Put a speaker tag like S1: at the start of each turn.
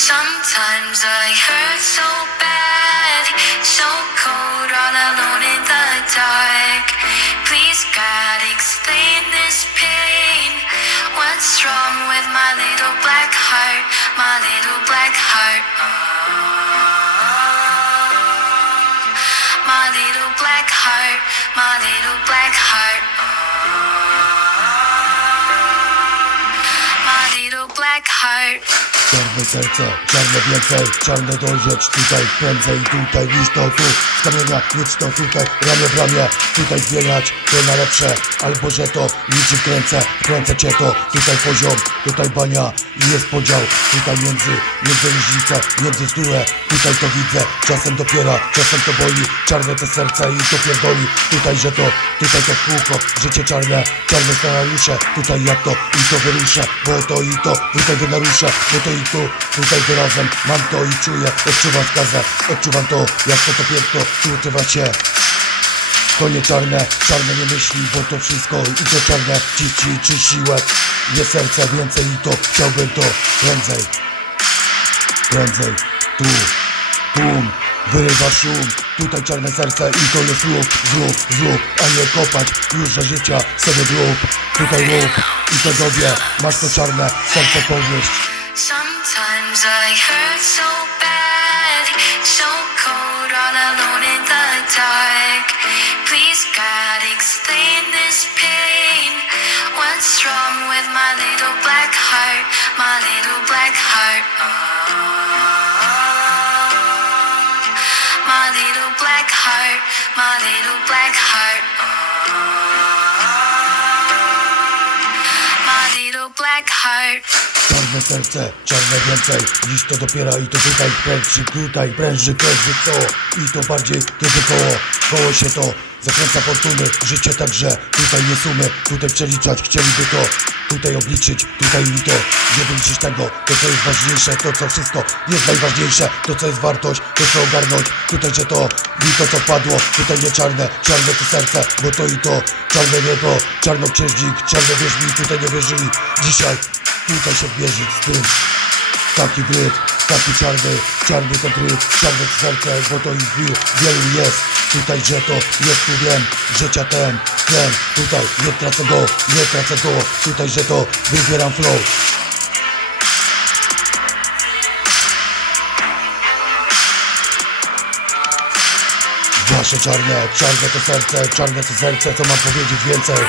S1: I hurt so bad, so cold, all alone in the dark. Please, God, explain this pain. What's wrong with my little black heart, my little black heart? Oh, my little black heart, my little black heart. My little black heart.
S2: Czarne serce, czarne więcej, czarne dojrzeć Tutaj prędzej, tutaj niż to tu. Z kamienia, nic to tutaj, ramię w ramię Tutaj zmieniać, to na lepsze Albo że to, niczym kręcę Kręcę cię to, tutaj poziom Tutaj bania i jest podział. Tutaj między, między różnice Między zdurę, tutaj to widzę Czasem dopiera, czasem to boli. Czarne te serce i to pierdoli. Tutaj że to, tutaj to kółko Życie czarne, czarne scenariusze. Tutaj jak to i to wyruszę Bo to i to, tutaj to naruszę Bo to i tu, tutaj wyrazem Mam to i czuję, odczuwam skazę Odczuwam to, jak to to piękno Tu się. To nie czarne, czarne nie myśli, bo to wszystko i to czarne Ciści, czyści łeb, nie serce więcej i to chciałbym to prędzej. Prędzej, tu, tłum, wyrywa szum. Tutaj czarne serce i to jest lub, zrób, zrób, a nie kopać Już za życia sobie grób, tutaj lub i to dobie Masz to czarne serce powieść
S1: Sometimes I hurt so bad, so cold, all alone in the dark. Please, God, explain this pain. What's wrong with my little black heart, my little black heart? Oh, my little black heart, my little black heart. Oh, heart.
S2: Czarne serce, czarne więcej. Dziś to dopiera i to tutaj. Prędszy Tutaj pręży, pręży co. I to bardziej kiedy koło Koło się to zakręca fortuny. Życie także, tutaj nie sumy. Tutaj przeliczać, chcieliby to Tutaj obliczyć, tutaj i to Nie wyliczyć tego, to co jest ważniejsze To co wszystko jest najważniejsze. To co jest wartość, to co ogarnąć. Tutaj że to i to co padło Tutaj nie czarne, czarne to serce Bo to i to, czarne niebo Czarnoksiężnik, czarne wierzmi Tutaj nie wierzyli, dzisiaj Tutaj się wierzyć z tym. Taki gryt, taki czarny Czarny to gryt, czarne serce Bo to ich wi- wielu jest. Tutaj, że to jest tu wiem Życia ten, ten Tutaj nie tracę go, nie tracę go. Tutaj, że to wybieram flow. Wasze czarne, czarne to serce Czarne to serce, co mam powiedzieć więcej